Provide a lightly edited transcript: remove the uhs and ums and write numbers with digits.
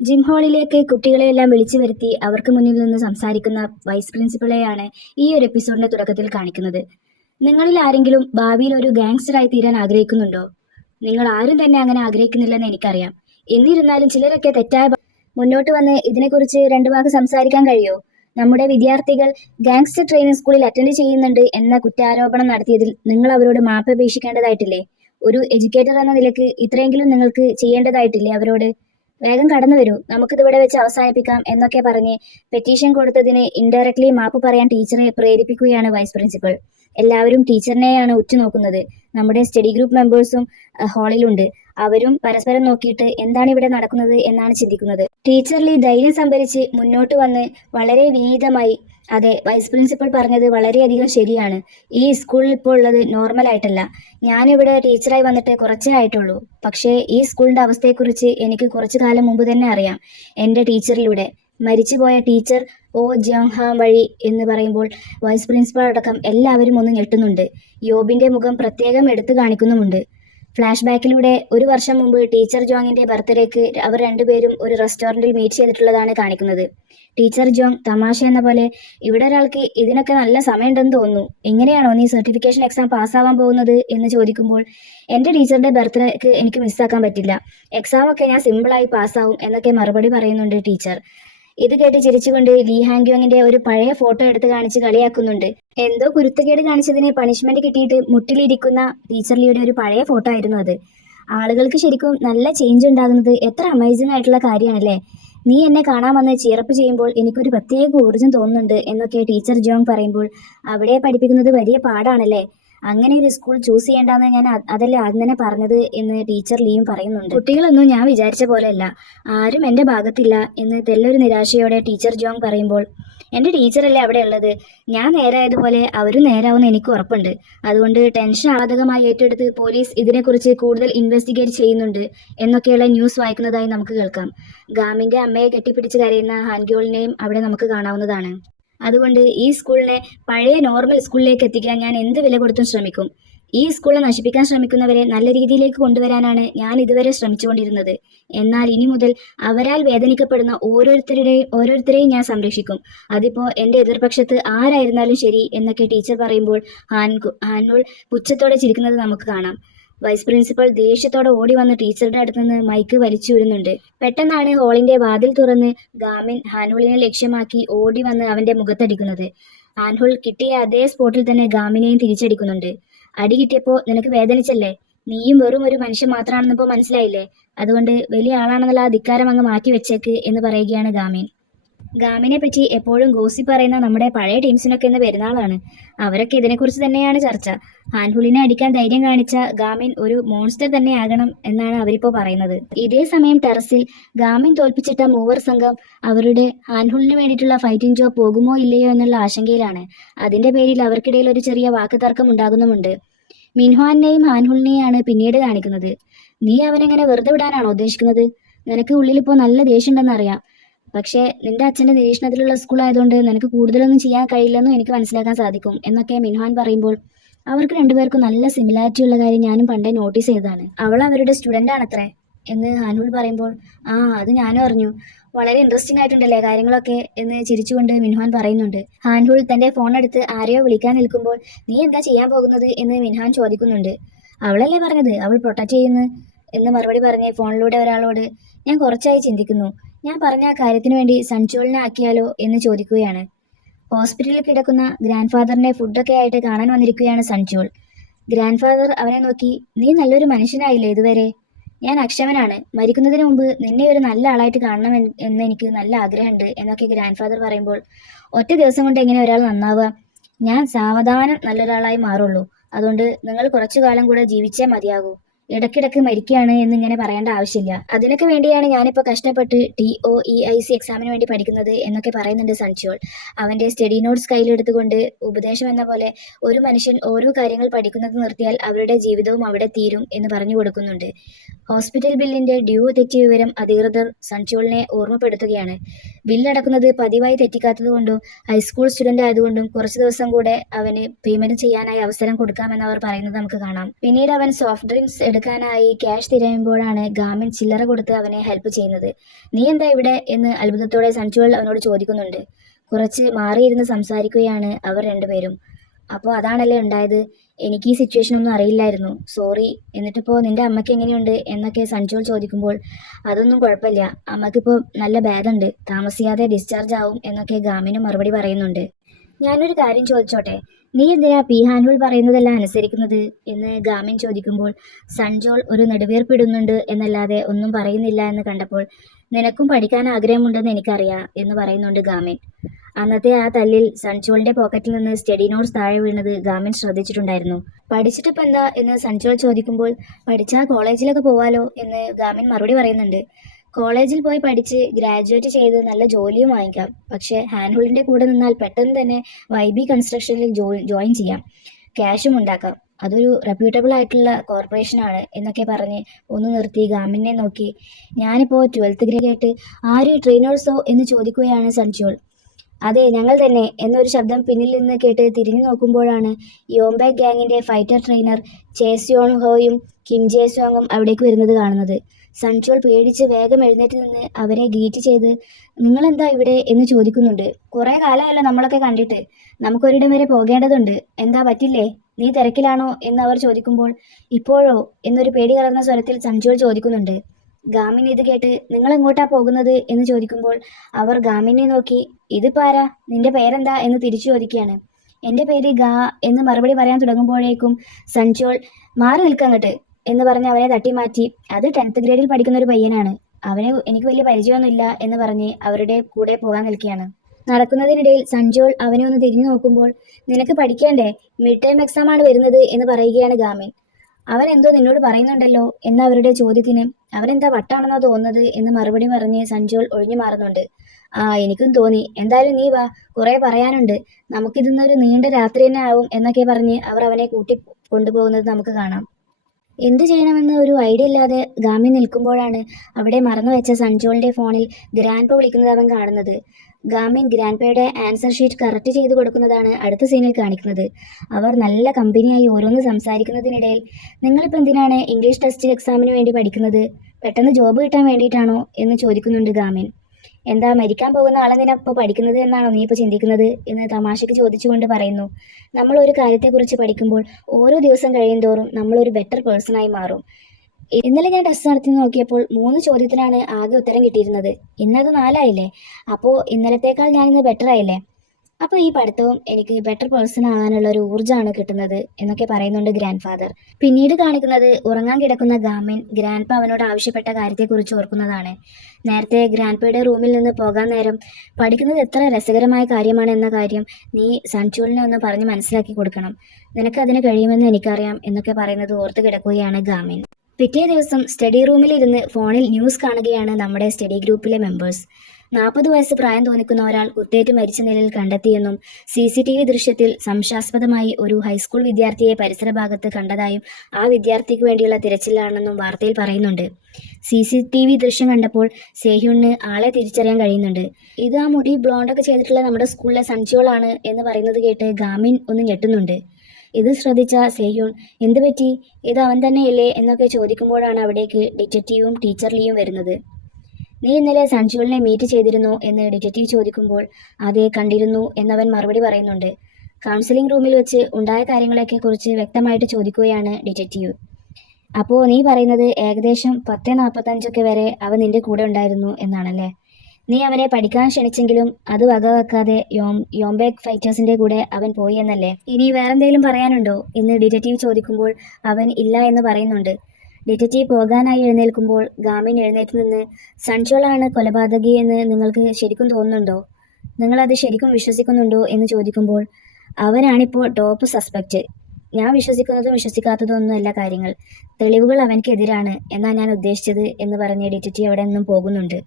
Gym ഹാളിലേക്ക് കുട്ടികളെയെല്ലാം വിളിച്ചു വരുത്തി അവർക്ക് മുന്നിൽ നിന്ന് സംസാരിക്കുന്ന വൈസ് പ്രിൻസിപ്പളെയാണ് ഈ ഒരു എപ്പിസോഡിന്റെ തുടക്കത്തിൽ കാണിക്കുന്നത്. നിങ്ങളിൽ ആരെങ്കിലും ഭാവിയിൽ ഒരു ഗാങ്സ്റ്ററായി തീരാൻ ആഗ്രഹിക്കുന്നുണ്ടോ? നിങ്ങൾ ആരും തന്നെ അങ്ങനെ ആഗ്രഹിക്കുന്നില്ലെന്ന് എനിക്കറിയാം. എന്നിരുന്നാലും ചിലരൊക്കെ മുന്നോട്ട് വന്ന് ഇതിനെക്കുറിച്ച് രണ്ടു വാക്ക് സംസാരിക്കാൻ കഴിയോ? നമ്മുടെ വിദ്യാർത്ഥികൾ ഗാങ്സ്റ്റർ ട്രെയിനിങ് സ്കൂളിൽ അറ്റൻഡ് ചെയ്യുന്നുണ്ട് എന്ന കുറ്റാരോപണം നടത്തിയതിൽ നിങ്ങൾ അവരോട് മാപ്പ് അപേക്ഷിക്കേണ്ടതായിട്ടില്ലേ? ഒരു എഡ്യൂക്കേറ്റർ എന്ന നിലക്ക് ഇത്രയെങ്കിലും നിങ്ങൾക്ക് ചെയ്യേണ്ടതായിട്ടില്ലേ അവരോട്? വേഗം കടന്നു വരൂ, നമുക്കിതിവിടെ വെച്ച് അവസാനിപ്പിക്കാം എന്നൊക്കെ പറഞ്ഞ് പെറ്റീഷൻ കൊടുത്തതിന് ഇൻഡയറക്ട്ലി മാപ്പ് പറയാൻ ടീച്ചറെ പ്രേരിപ്പിക്കുകയാണ് വൈസ് പ്രിൻസിപ്പൽ. എല്ലാവരും ടീച്ചറിനെയാണ് ഉറ്റുനോക്കുന്നത്. നമ്മുടെ സ്റ്റഡി ഗ്രൂപ്പ് മെമ്പേഴ്സും ഹാളിലുണ്ട്. അവരും പരസ്പരം നോക്കിയിട്ട് എന്താണ് ഇവിടെ നടക്കുന്നത് എന്നാണ് ചിന്തിക്കുന്നത്. ടീച്ചറിൽ ധൈര്യം സംഭരിച്ച് മുന്നോട്ട് വന്ന് വളരെ വിനീതമായി, അതെ, വൈസ് പ്രിൻസിപ്പൽ പറഞ്ഞത് വളരെയധികം ശരിയാണ്. ഈ സ്കൂളിൽ ഇപ്പോൾ ഉള്ളത് നോർമൽ ആയിട്ടല്ല. ഞാനിവിടെ ടീച്ചറായി വന്നിട്ട് കുറച്ചേ ആയിട്ടുള്ളൂ. പക്ഷേ ഈ സ്കൂളിൻ്റെ അവസ്ഥയെക്കുറിച്ച് എനിക്ക് കുറച്ചു കാലം മുമ്പ് തന്നെ അറിയാം. എൻ്റെ ടീച്ചറിലൂടെ മരിച്ചുപോയ ടീച്ചർ ഓ ജിയോങ്ഹാം വഴി എന്ന് പറയുമ്പോൾ വൈസ് പ്രിൻസിപ്പൽ അടക്കം എല്ലാവരും ഒന്ന് ഞെട്ടുന്നുണ്ട്. യോബിൻ്റെ മുഖം പ്രത്യേകം എടുത്തു കാണിക്കുന്നുമുണ്ട്. ഫ്ലാഷ് ബാക്കിലൂടെ ഒരു വർഷം മുമ്പ് ടീച്ചർ ജോങ്ങിന്റെ ബർത്ത്ഡേക്ക് അവർ രണ്ടുപേരും ഒരു റെസ്റ്റോറൻറ്റിൽ മീറ്റ് ചെയ്തിട്ടുള്ളതാണ് കാണിക്കുന്നത്. ടീച്ചർ ജോങ് തമാശ എന്ന പോലെ, ഇവിടെ ഒരാൾക്ക് ഇതിനൊക്കെ നല്ല സമയമുണ്ടെന്ന് തോന്നുന്നു, എങ്ങനെയാണോ നീ സർട്ടിഫിക്കേഷൻ എക്സാം പാസ്സാവാൻ പോകുന്നത് എന്ന് ചോദിക്കുമ്പോൾ, എൻ്റെ ടീച്ചറുടെ ബർത്ത്ഡേക്ക് എനിക്ക് മിസ്സാക്കാൻ പറ്റില്ല, എക്സാമൊക്കെ ഞാൻ സിമ്പിളായി പാസ്സാവും എന്നൊക്കെ മറുപടി പറയുന്നുണ്ട് ടീച്ചർ. ഇത് കേട്ട് ചിരിച്ചുകൊണ്ട് ലീ ഹാങ്ക്യോങ്ങിന്റെ ഒരു പഴയ ഫോട്ടോ എടുത്ത് കാണിച്ച് കളിയാക്കുന്നുണ്ട്. എന്തോ കുരുത്തക്കേട് കാണിച്ചതിന് പണിഷ്മെന്റ് കിട്ടിയിട്ട് മുട്ടിലിരിക്കുന്ന ടീച്ചർ ലീയുടെ ഒരു പഴയ ഫോട്ടോ ആയിരുന്നു അത്. ആളുകൾക്ക് ശരിക്കും നല്ല ചേഞ്ച് ഉണ്ടാകുന്നത് എത്ര അമേസിംഗ് ആയിട്ടുള്ള കാര്യമാണല്ലേ. നീ എന്നെ കാണാൻ വന്ന് ചിയറപ്പ് ചെയ്യുമ്പോൾ എനിക്കൊരു പ്രത്യേക ഊർജ്ജം തോന്നുന്നുണ്ട് എന്നൊക്കെ ടീച്ചർ ജോങ് പറയുമ്പോൾ, അവിടെ പഠിപ്പിക്കുന്നത് വലിയ പാടാണല്ലേ, അങ്ങനെ ഒരു സ്കൂൾ ചൂസ് ചെയ്യേണ്ടെന്ന് ഞാൻ അതല്ലേ ആദ്യം തന്നെ പറഞ്ഞത് എന്ന് ടീച്ചർ ലീയും പറയുന്നുണ്ട്. കുട്ടികളൊന്നും ഞാൻ വിചാരിച്ച പോലെയല്ല, ആരും എൻ്റെ ഭാഗത്തില്ല എന്ന് തെല്ലൊരു നിരാശയോടെ ടീച്ചർ ജോങ് പറയുമ്പോൾ, എൻ്റെ ടീച്ചറല്ലേ അവിടെ ഉള്ളത്, ഞാൻ നേരായതുപോലെ അവരും നേരാവുമെന്ന് എനിക്ക് ഉറപ്പുണ്ട്. അതുകൊണ്ട് ടെൻഷൻ ആഘാതകമായി ഏറ്റെടുത്ത് പോലീസ് ഇതിനെക്കുറിച്ച് കൂടുതൽ ഇൻവെസ്റ്റിഗേറ്റ് ചെയ്യുന്നുണ്ട് എന്നൊക്കെയുള്ള ന്യൂസ് വായിക്കുന്നതായി നമുക്ക് കേൾക്കാം. ഗാമിൻ്റെ അമ്മയെ കെട്ടിപ്പിടിച്ച് കരയുന്ന ഹാൻഗ്യോളിനെയും അവിടെ നമുക്ക് കാണാവുന്നതാണ്. അതുകൊണ്ട് ഈ സ്കൂളിനെ പഴയ നോർമൽ സ്കൂളിലേക്ക് എത്തിക്കാൻ ഞാൻ എന്ത് വില കൊടുത്തും ശ്രമിക്കും. ഈ സ്കൂളിനെ നശിപ്പിക്കാൻ ശ്രമിക്കുന്നവരെ നല്ല രീതിയിലേക്ക് കൊണ്ടുവരാനാണ് ഞാൻ ഇതുവരെ ശ്രമിച്ചുകൊണ്ടിരുന്നത്. എന്നാൽ ഇനി മുതൽ അവരാൽ വേദനിക്കപ്പെടുന്ന ഓരോരുത്തരെയും ഞാൻ സംരക്ഷിക്കും. അതിപ്പോൾ എൻ്റെ എതിർപക്ഷത്ത് ആരായിരുന്നാലും ശരി എന്നൊക്കെ ടീച്ചർ പറയുമ്പോൾ ഹാൻഹുൾ പുച്ഛത്തോടെ ചിരിക്കുന്നത് നമുക്ക് കാണാം. വൈസ് പ്രിൻസിപ്പൽ ദേഷ്യത്തോടെ ഓടി വന്ന് ടീച്ചറുടെ അടുത്ത് നിന്ന് മൈക്ക് വലിച്ചൂരുന്നുണ്ട്. പെട്ടെന്നാണ് ഹാളിന്റെ വാതിൽ തുറന്ന് ഗാമിൻ ഹാൻഹുളിനെ ലക്ഷ്യമാക്കി ഓടി വന്ന് അവന്റെ മുഖത്തടിക്കുന്നത്. ഹാൻഹുൾ കിട്ടിയ അതേ സ്പോട്ടിൽ തന്നെ ഗാമിനെയും തിരിച്ചടിക്കുന്നുണ്ട്. അടി കിട്ടിയപ്പോൾ നിനക്ക് വേദനിച്ചല്ലേ? നീയും വെറും ഒരു മനുഷ്യൻ മാത്രമാണെന്നിപ്പോൾ മനസ്സിലായില്ലേ? അതുകൊണ്ട് വലിയ ആളാണെന്നുള്ള ആ ധിക്കാരം അങ്ങ് മാറ്റി വെച്ചേക്ക് എന്ന് പറയുകയാണ് ഗാമിൻ. ഗാമിനെ പറ്റി എപ്പോഴും ഗോസിപ്പ് പറയുന്ന നമ്മുടെ പഴയ ടീംസിനൊക്കെ ഇന്ന് പെരുന്നാളാണ്. അവരൊക്കെ ഇതിനെക്കുറിച്ച് തന്നെയാണ് ചർച്ച. ഹാൻഹുളിനെ അടിക്കാൻ ധൈര്യം കാണിച്ച ഗാമിൻ ഒരു മോൺസ്റ്റർ തന്നെയാകണം എന്നാണ് അവരിപ്പോൾ പറയുന്നത്. ഇതേ സമയം ടെറസിൽ ഗാമിൻ തോൽപ്പിച്ചിട്ട മൂവർ സംഘം അവരുടെ ഹാൻഹുളിന് വേണ്ടിയിട്ടുള്ള ഫൈറ്റിംഗ് ജോബ് പോകുമോ ഇല്ലയോ എന്നുള്ള ആശങ്കയിലാണ്. അതിന്റെ പേരിൽ അവർക്കിടയിൽ ഒരു ചെറിയ വാക്കുതർക്കം ഉണ്ടാകുന്നുമുണ്ട്. മിൻഹ്വാനെയും ഹാൻഹുളിനെയാണ് പിന്നീട് കാണിക്കുന്നത്. നീ അവനെങ്ങനെ വെറുതെ വിടാനാണോ ഉദ്ദേശിക്കുന്നത്? നിനക്ക് ഉള്ളിലിപ്പോൾ നല്ല ദേഷ്യമുണ്ടെന്നറിയാം. പക്ഷേ നിന്റെ അച്ഛൻ്റെ നിരീക്ഷണത്തിലുള്ള സ്കൂളായതുകൊണ്ട് നിനക്ക് കൂടുതലൊന്നും ചെയ്യാൻ കഴിയില്ലെന്നും എനിക്ക് മനസ്സിലാക്കാൻ സാധിക്കും എന്നൊക്കെ മിൻഹ്വാൻ പറയുമ്പോൾ, അവർക്ക് രണ്ടുപേർക്കും നല്ല സിമിലാരിറ്റി ഉള്ള കാര്യം ഞാനും പണ്ടേ നോട്ടീസ് ചെയ്തതാണ്. അവൾ അവരുടെ സ്റ്റുഡൻ്റ് ആണത്രേ എന്ന് ഹാൻഹുൾ പറയുമ്പോൾ, ആ അത് ഞാനും അറിഞ്ഞു, വളരെ ഇൻട്രസ്റ്റിംഗ് ആയിട്ടുണ്ടല്ലേ കാര്യങ്ങളൊക്കെ എന്ന് ചിരിച്ചുകൊണ്ട് മിൻഹ്വാൻ പറയുന്നുണ്ട്. ഹാൻഹുൾ തൻ്റെ ഫോൺ എടുത്ത് ആരെയോ വിളിക്കാൻ നിൽക്കുമ്പോൾ, നീ എന്താ ചെയ്യാൻ പോകുന്നത് എന്ന് മിൻഹ്വാൻ ചോദിക്കുന്നുണ്ട്. അവളല്ലേ പറഞ്ഞത് അവൾ പ്രൊട്ടക്റ്റ് ചെയ്യുന്നു എന്ന് മറുപടി പറഞ്ഞ് ഫോണിലൂടെ ഒരാളോട്, ഞാൻ കുറച്ചായി ചിന്തിക്കുന്നു, ഞാൻ പറഞ്ഞ ആ കാര്യത്തിന് വേണ്ടി സൺചോളിനെ ആക്കിയാലോ എന്ന് ചോദിക്കുകയാണ്. ഹോസ്പിറ്റലിൽ കിടക്കുന്ന ഗ്രാൻഡ് ഫാദറിനെ ഫുഡൊക്കെ ആയിട്ട് കാണാൻ വന്നിരിക്കുകയാണ് സൺചോൾ. ഗ്രാൻഡ് ഫാദർ അവനെ നോക്കി, നീ നല്ലൊരു മനുഷ്യനായില്ലേ ഇതുവരെ? ഞാൻ അക്ഷമനാണ്, മരിക്കുന്നതിന് മുമ്പ് നിന്നെ ഒരു നല്ല ആളായിട്ട് കാണണം എന്ന് എനിക്ക് നല്ല ആഗ്രഹമുണ്ട് എന്നൊക്കെ ഗ്രാൻഡ് ഫാദർ പറയുമ്പോൾ, ഒറ്റ ദിവസം കൊണ്ട് എങ്ങനെ ഒരാൾ നന്നാവുക? ഞാൻ സാവധാനം നല്ലൊരാളായി മാറുള്ളൂ. അതുകൊണ്ട് നിങ്ങൾ കുറച്ചു കാലം കൂടെ ജീവിച്ചേ മതിയാകൂ. ഇടയ്ക്കിടയ്ക്ക് മരിക്കുകയാണ് എന്നിങ്ങനെ പറയേണ്ട ആവശ്യമില്ല. അതിനൊക്കെ വേണ്ടിയാണ് ഞാനിപ്പോൾ കഷ്ടപ്പെട്ട് TOEIC എക്സാമിന് വേണ്ടി പഠിക്കുന്നത് എന്നൊക്കെ പറയുന്നുണ്ട് സൺചോൾ. അവൻ്റെ സ്റ്റഡി നോട്ട്സ് കയ്യിലെടുത്തുകൊണ്ട് ഉപദേശം എന്ന പോലെ, ഒരു മനുഷ്യൻ ഓരോ കാര്യങ്ങൾ പഠിക്കുന്നത് നിർത്തിയാൽ അവരുടെ ജീവിതവും അവിടെ തീരും എന്ന് പറഞ്ഞു കൊടുക്കുന്നുണ്ട്. ഹോസ്പിറ്റൽ ബില്ലിന്റെ ഡ്യൂ തെറ്റിയ വിവരം അധികൃതർ സൺചോളിനെ ഓർമ്മപ്പെടുത്തുകയാണ്. ബില്ലടക്കുന്നത് പതിവായി തെറ്റിക്കാത്തതുകൊണ്ടും ഹൈസ്കൂൾ സ്റ്റുഡന്റ് ആയതുകൊണ്ടും കുറച്ച് ദിവസം കൂടെ അവന് പേയ്മെന്റ് ചെയ്യാനായി അവസരം കൊടുക്കാമെന്ന് അവർ പറയുന്നത് നമുക്ക് കാണാം. പിന്നീട് അവൻ സോഫ്റ്റ് ഡ്രിങ്ക്സ് കിടക്കാനായി ക്യാഷ് തിരയുമ്പോഴാണ് ഗാമിൻ ചില്ലറ കൊടുത്ത് അവനെ ഹെൽപ്പ് ചെയ്യുന്നത്. നീ എന്താ ഇവിടെ എന്ന് അത്ഭുതത്തോടെ സഞ്ജുവൽ അവനോട് ചോദിക്കുന്നുണ്ട്. കുറച്ച് മാറിയിരുന്ന് സംസാരിക്കുകയാണ് അവർ രണ്ടുപേരും. അപ്പോൾ അതാണല്ലേ ഉണ്ടായത്, എനിക്ക് ഈ സിറ്റുവേഷൻ ഒന്നും അറിയില്ലായിരുന്നു, സോറി. എന്നിട്ടിപ്പോൾ നിന്റെ അമ്മയ്ക്ക് എങ്ങനെയുണ്ട് എന്നൊക്കെ സഞ്ജുവൽ ചോദിക്കുമ്പോൾ അതൊന്നും കുഴപ്പമില്ല, അമ്മയ്ക്കിപ്പോൾ നല്ല ഭേദമുണ്ട്, താമസിയാതെ ഡിസ്ചാർജ് ആവും എന്നൊക്കെ ഗാമിന് മറുപടി പറയുന്നുണ്ട്. ഞാനൊരു കാര്യം ചോദിച്ചോട്ടെ, നീ എന്തിനാ പീഹാനുൾ പറയുന്നതെല്ലാം അനുസരിക്കുന്നത് എന്ന് ഗാമിൻ ചോദിക്കുമ്പോൾ സഞ്ജോൾ ഒരു നെടുവീർപ്പിടുന്നുണ്ട് എന്നല്ലാതെ ഒന്നും പറയുന്നില്ല എന്ന് കണ്ടപ്പോൾ നിനക്കും പഠിക്കാൻ ആഗ്രഹമുണ്ടെന്ന് എനിക്കറിയാം എന്ന് പറയുന്നുണ്ട് ഗാമിൻ. അന്നത്തെ ആ തല്ലിൽ സഞ്ജോളിന്റെ പോക്കറ്റിൽ നിന്ന് സ്റ്റഡി നോട്ട്സ് താഴെ വീണത് ഗാമിൻ ശ്രദ്ധിച്ചിട്ടുണ്ടായിരുന്നു. പഠിച്ചിട്ടിപ്പോൾ എന്താ എന്ന് സഞ്ജോൾ ചോദിക്കുമ്പോൾ പഠിച്ചാൽ കോളേജിലൊക്കെ പോവാലോ എന്ന് ഗാമിൻ മറുപടി പറയുന്നുണ്ട്. കോളേജിൽ പോയി പഠിച്ച് ഗ്രാജുവേറ്റ് ചെയ്ത് നല്ല ജോലിയും വാങ്ങിക്കാം, പക്ഷേ ഹാൻഡ്ഹോൾഡിൻ്റെ കൂടെ നിന്നാൽ പെട്ടെന്ന് തന്നെ YB കൺസ്ട്രക്ഷനിൽ ജോയിൻ ചെയ്യാം, ക്യാഷും ഉണ്ടാക്കാം, അതൊരു റെപ്യൂട്ടബിൾ ആയിട്ടുള്ള കോർപ്പറേഷനാണ് എന്നൊക്കെ പറഞ്ഞ് ഒന്ന് നിർത്തി ഗാമിനെ നോക്കി. ഞാനിപ്പോൾ 12th ഗ്രേഡ് ആയിട്ട് ആര് ട്രെയിനേഴ്സോ എന്ന് ചോദിക്കുകയാണ് സഞ്ജോൾ. അതെ, ഞങ്ങൾ തന്നെ എന്നൊരു ശബ്ദം പിന്നിൽ നിന്ന് കേട്ട് തിരിഞ്ഞു നോക്കുമ്പോഴാണ് യോംബെ ഗ്യാങ്ങിൻ്റെ ഫൈറ്റർ ട്രെയിനർ ചേസ്യോൺ ഹോയും കിം ജേസോങ്ങും അവിടേക്ക് വരുന്നത് കാണുന്നത്. സഞ്ജോൾ പേടിച്ച് വേഗം എഴുന്നേറ്റ് നിന്ന് അവരെ ഗ്രീറ്റ് ചെയ്ത് നിങ്ങളെന്താ ഇവിടെ എന്ന് ചോദിക്കുന്നുണ്ട്. കുറേ കാലമായല്ലോ നമ്മളൊക്കെ കണ്ടിട്ട്, നമുക്കൊരിടം വരെ പോകേണ്ടതുണ്ട്, എന്താ പറ്റില്ലേ, നീ തിരക്കിലാണോ എന്ന് അവർ ചോദിക്കുമ്പോൾ ഇപ്പോഴോ എന്നൊരു പേടി കലർന്ന സ്വരത്തിൽ സഞ്ജോൾ ചോദിക്കുന്നുണ്ട്. ഗാമിൻ ഇത് കേട്ട് നിങ്ങൾ എങ്ങോട്ടാ പോകുന്നത് എന്ന് ചോദിക്കുമ്പോൾ അവർ ഗാമിനെ നോക്കി ഇതിപ്പോ ആരാ, നിന്റെ പേരെന്താ എന്ന് തിരിച്ചു ചോദിക്കുകയാണ്. എൻ്റെ പേര് ഗാ എന്ന് മറുപടി പറയാൻ തുടങ്ങുമ്പോഴേക്കും സഞ്ജോൾ മാറി നിൽക്കങ്ങട്ട് എന്ന് പറഞ്ഞ് അവനെ തട്ടി മാറ്റി. അത് 10th ഗ്രേഡിൽ പഠിക്കുന്ന ഒരു പയ്യനാണ്, അവനെ എനിക്ക് വലിയ പരിചയമൊന്നുമില്ല എന്ന് പറഞ്ഞ് അവരുടെ കൂടെ പോകാൻ നിൽക്കുകയാണ്. നടക്കുന്നതിനിടയിൽ സഞ്ജോൾ അവനെ ഒന്ന് തിരിഞ്ഞു നോക്കുമ്പോൾ നിനക്ക് പഠിക്കേണ്ടേ, മിഡ് ടൈം എക്സാം ആണ് വരുന്നത് എന്ന് പറയുകയാണ് ഗാമിൻ. അവൻ എന്തോ നിന്നോട് പറയുന്നുണ്ടല്ലോ എന്ന അവരുടെ ചോദ്യത്തിന് അവരെന്താ വട്ടാണെന്നാ തോന്നുന്നത് എന്ന് മറുപടി പറഞ്ഞ് സഞ്ജോൾ ഒഴിഞ്ഞു മാറുന്നുണ്ട്. ആ, എനിക്കും തോന്നി, എന്തായാലും നീ വാ, കുറേ പറയാനുണ്ട്, നമുക്കിതൊന്നൊരു നീണ്ട രാത്രി തന്നെ ആവും എന്നൊക്കെ പറഞ്ഞ് അവർ അവനെ കൂട്ടി കൊണ്ടുപോകുന്നത് നമുക്ക് കാണാം. എന്ത് ചെയ്യണമെന്ന് ഒരു ഐഡിയ ഇല്ലാതെ ഗാമിൻ നിൽക്കുമ്പോഴാണ് അവിടെ മറന്നു വെച്ച സഞ്ജോളിന്റെ ഫോണിൽ ഗ്രാൻഡ്പ വിളിക്കുന്നത് അവൻ കാണുന്നത്. ഗാമിൻ ഗ്രാൻഡ്പയുടെ ആൻസർ ഷീറ്റ് കറക്റ്റ് ചെയ്ത് കൊടുക്കുന്നതാണ് അടുത്ത സീനിൽ കാണിക്കുന്നത്. അവർ നല്ല കമ്പനിയായി ഓരോന്ന് സംസാരിക്കുന്നതിനിടയിൽ നിങ്ങളിപ്പോൾ എന്തിനാണ് ഇംഗ്ലീഷ് ടെസ്റ്റ് എക്സാമിന് വേണ്ടി പഠിക്കുന്നത്, പെട്ടെന്ന് ജോബ് കിട്ടാൻ വേണ്ടിയിട്ടാണോ എന്ന് ചോദിക്കുന്നുണ്ട് ഗാമിൻ. എന്താ മരിക്കാൻ പോകുന്ന ആളെന്തിനാ ഇപ്പോൾ പഠിക്കുന്നത് എന്നാണോ നീ ഇപ്പോൾ ചിന്തിക്കുന്നത് എന്ന് തമാശയ്ക്ക് ചോദിച്ചുകൊണ്ട് പറയുന്നു. നമ്മൾ ഒരു കാര്യത്തെക്കുറിച്ച് പഠിക്കുമ്പോൾ ഓരോ ദിവസം കഴിയുന്തോറും നമ്മളൊരു ബെറ്റർ പേഴ്സണായി മാറും. ഇന്നലെ ഞാൻ ടെസ്റ്റ് നടത്തി നോക്കിയപ്പോൾ 3 ചോദ്യത്തിനാണ് ആകെ ഉത്തരം കിട്ടിയിരുന്നത്, ഇന്നത് 4 ആയില്ലേ, അപ്പോൾ ഇന്നലത്തേക്കാൾ ഞാനിന്ന് ബെറ്റർ ആയില്ലേ, അപ്പോൾ ഈ പഠിത്തവും എനിക്ക് ബെറ്റർ പേഴ്സൺ ആകാനുള്ള ഒരു ഊർജ്ജമാണ് കിട്ടുന്നത് എന്നൊക്കെ പറയുന്നുണ്ട് ഗ്രാൻഡ് ഫാദർ. പിന്നീട് കാണിക്കുന്നത് ഉറങ്ങാൻ കിടക്കുന്ന ഗാമിൻ ഗ്രാൻഡ്പ അവനോട് ആവശ്യപ്പെട്ട കാര്യത്തെക്കുറിച്ച് ഓർക്കുന്നതാണ്. നേരത്തെ ഗ്രാൻഡ്പയുടെ റൂമിൽ നിന്ന് പോകാൻ നേരം പഠിക്കുന്നത് എത്ര രസകരമായ കാര്യമാണ് എന്ന കാര്യം നീ സഞ്ജോളിനെ ഒന്ന് പറഞ്ഞ് മനസ്സിലാക്കി കൊടുക്കണം, നിനക്കതിന് കഴിയുമെന്ന് എനിക്കറിയാം എന്നൊക്കെ പറയുന്നത് ഓർത്ത് കിടക്കുകയാണ് ഗാമിൻ. പിറ്റേ ദിവസം സ്റ്റഡി റൂമിലിരുന്ന് ഫോണിൽ ന്യൂസ് കാണുകയാണ് നമ്മുടെ സ്റ്റഡി ഗ്രൂപ്പിലെ മെമ്പേഴ്സ്. 40 വയസ്സ് പ്രായം തോന്നിക്കുന്ന ഒരാൾ കുത്തേറ്റ് മരിച്ച നിലയിൽ കണ്ടെത്തിയെന്നും CCTV ദൃശ്യത്തിൽ സംശയാസ്പദമായി ഒരു ഹൈസ്കൂൾ വിദ്യാർത്ഥിയെ പരിസര ഭാഗത്ത് കണ്ടതായും ആ വിദ്യാർത്ഥിക്ക് വേണ്ടിയുള്ള തിരച്ചിലാണെന്നും വാർത്തയിൽ പറയുന്നുണ്ട്. CCTV ദൃശ്യം കണ്ടപ്പോൾ സേഹ്യൂണിന് ആളെ തിരിച്ചറിയാൻ കഴിയുന്നുണ്ട്. ഇത് ആ മുടി ബ്ലോണ്ടൊക്കെ ചെയ്തിട്ടുള്ള നമ്മുടെ സ്കൂളിലെ സഞ്ജോളാണ് എന്ന് പറയുന്നത് കേട്ട് ഗാമിൻ ഒന്ന് ഞെട്ടുന്നുണ്ട്. ഇത് ശ്രദ്ധിച്ച സേഹ്യൂൺ എന്ത് പറ്റി, ഇത് അവൻ തന്നെയല്ലേ എന്നൊക്കെ ചോദിക്കുമ്പോഴാണ് അവിടേക്ക് ഡിറ്റക്റ്റീവും ടീച്ചർ ലീയും വരുന്നത്. നീ ഇന്നലെ സഞ്ജുവിനെ മീറ്റ് ചെയ്തിരുന്നോ എന്ന് ഡിറ്റക്റ്റീവ് ചോദിക്കുമ്പോൾ അതെ കണ്ടിരുന്നു എന്നവൻ മറുപടി പറയുന്നുണ്ട്. കൗൺസിലിംഗ് റൂമിൽ വെച്ച് ഉണ്ടായ കാര്യങ്ങളെയൊക്കെ കുറിച്ച് വ്യക്തമായിട്ട് ചോദിക്കുകയാണ് ഡിറ്റക്റ്റീവ്. അപ്പോൾ നീ പറയുന്നത് ഏകദേശം 10:45 വരെ അവൻ നിന്റെ കൂടെ ഉണ്ടായിരുന്നു എന്നാണല്ലേ, നീ അവനെ പഠിക്കാൻ ക്ഷണിച്ചെങ്കിലും അത് വകവെക്കാതെ യോംബേക് ഫൈറ്റേഴ്സിന്റെ കൂടെ അവൻ പോയി എന്നല്ലേ, ഇനി വേറെന്തെങ്കിലും പറയാനുണ്ടോ എന്ന് ഡിറ്റക്റ്റീവ് ചോദിക്കുമ്പോൾ അവൻ ഇല്ല എന്ന് പറയുന്നുണ്ട്. ഡിറ്റക്റ്റീവ് പോകാനായി എഴുന്നേൽക്കുമ്പോൾ ഗാമിൻ എഴുന്നേറ്റ് നിന്ന് സഞ്ജോളാണ് കൊലപാതകി എന്ന് നിങ്ങൾക്ക് ശരിക്കും തോന്നുന്നുണ്ടോ, നിങ്ങളത് ശരിക്കും വിശ്വസിക്കുന്നുണ്ടോ എന്ന് ചോദിക്കുമ്പോൾ അവനാണിപ്പോൾ ടോപ്പ് സസ്പെക്റ്റ്, ഞാൻ വിശ്വസിക്കുന്നതും വിശ്വസിക്കാത്തതും ഒന്നുമല്ല കാര്യങ്ങൾ, തെളിവുകൾ അവനക്കെതിരാണ് എന്നാണ് ഞാൻ ഉദ്ദേശിച്ചത് എന്ന് പറഞ്ഞ് ഡിറ്റക്റ്റീവ് അവിടെ നിന്നും പോകുന്നുണ്ട്.